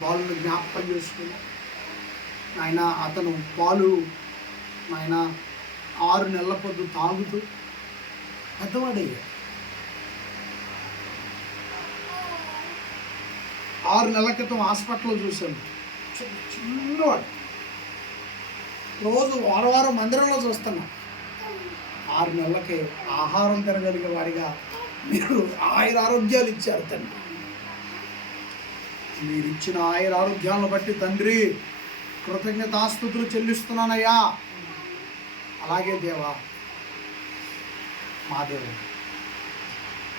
పాలను జ్ఞాపకం చేసుకుని ఆయన అతను పాలు ఆయన 6 నెలల పొద్దు తాగుతూ పెద్దవాడయ్యాడు. 6 నెలల క్రితం హాస్పిటల్లో చూశాను. చిన్నవాడు, రోజు వారం మందిరంలో చూస్తున్నా. 6 నెలలకే ఆహారం తినగలిగే వాడిగా మీరు ఆరోగ్యాలు ఇచ్చారు తండ్రి. మీరు ఇచ్చిన ఆరోగ్యాలను బట్టి తండ్రి కృతజ్ఞతాస్తుతులు చెల్లిస్తున్నానయ్యా. అలాగే దేవా, మా దేవ,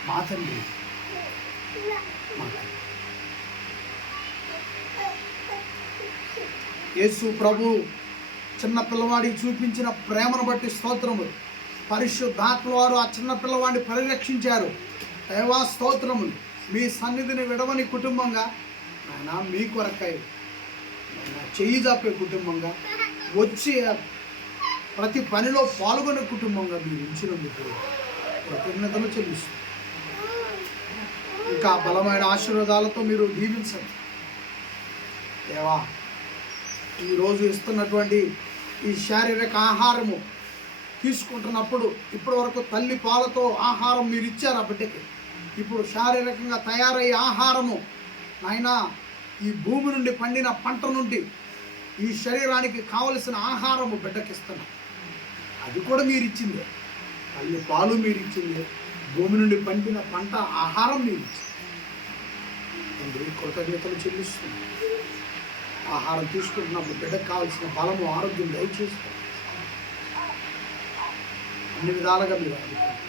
మా తండ్రి, యేసు ప్రభు చిన్న పిల్లవాడికి చూపించిన ప్రేమను బట్టి స్తోత్రములు. పరిశుద్ధాత్మ వారు ఆ చిన్న పిల్లవాడిని పరిరక్షించారు. దేవా స్తోత్రములు. మీ సన్నిధిని విడవని కుటుంబంగా ఆయన మీ కొరకై చెయ్యి జాపే కుటుంబంగా, వచ్చి ప్రతి పనిలో పాల్గొనే కుటుంబంగా మీరు ఉంచినందుకు కృతజ్ఞతలు చెల్లిస్తారు. ఇంకా బలమైన ఆశీర్వాదాలతో మీరు దీవించండి దేవా. ఈరోజు ఇస్తున్నటువంటి ఈ శారీరక ఆహారము తీసుకుంటున్నప్పుడు ఇప్పటి వరకు తల్లి పాలతో ఆహారం మీరు ఇచ్చారు ఆ బిడ్డకి. ఇప్పుడు శారీరకంగా తయారయ్యే ఆహారము నాయనా, ఈ భూమి నుండి పండిన పంట నుండి ఈ శరీరానికి కావలసిన ఆహారము బిడ్డకిస్తున్నాం. అది కూడా మీరు ఇచ్చిందే. తల్లి పాలు మీరు ఇచ్చిందే, భూమి నుండి పండిన పంట ఆహారం మీరు ఇచ్చింది. కృతజ్ఞతలు చెల్లిస్తుంది. ఆహారం తీసుకుంటున్నప్పుడు బిడ్డకు కావాల్సిన బలము, ఆరోగ్యం దయచేస్తారు. అన్ని విధాలుగా మీరు అడుగుతారు.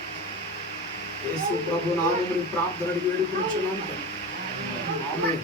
యేసు ప్రభు నామమున ప్రార్థన అడిగి వేడుకొనుచున్నాను. ఆమేన్.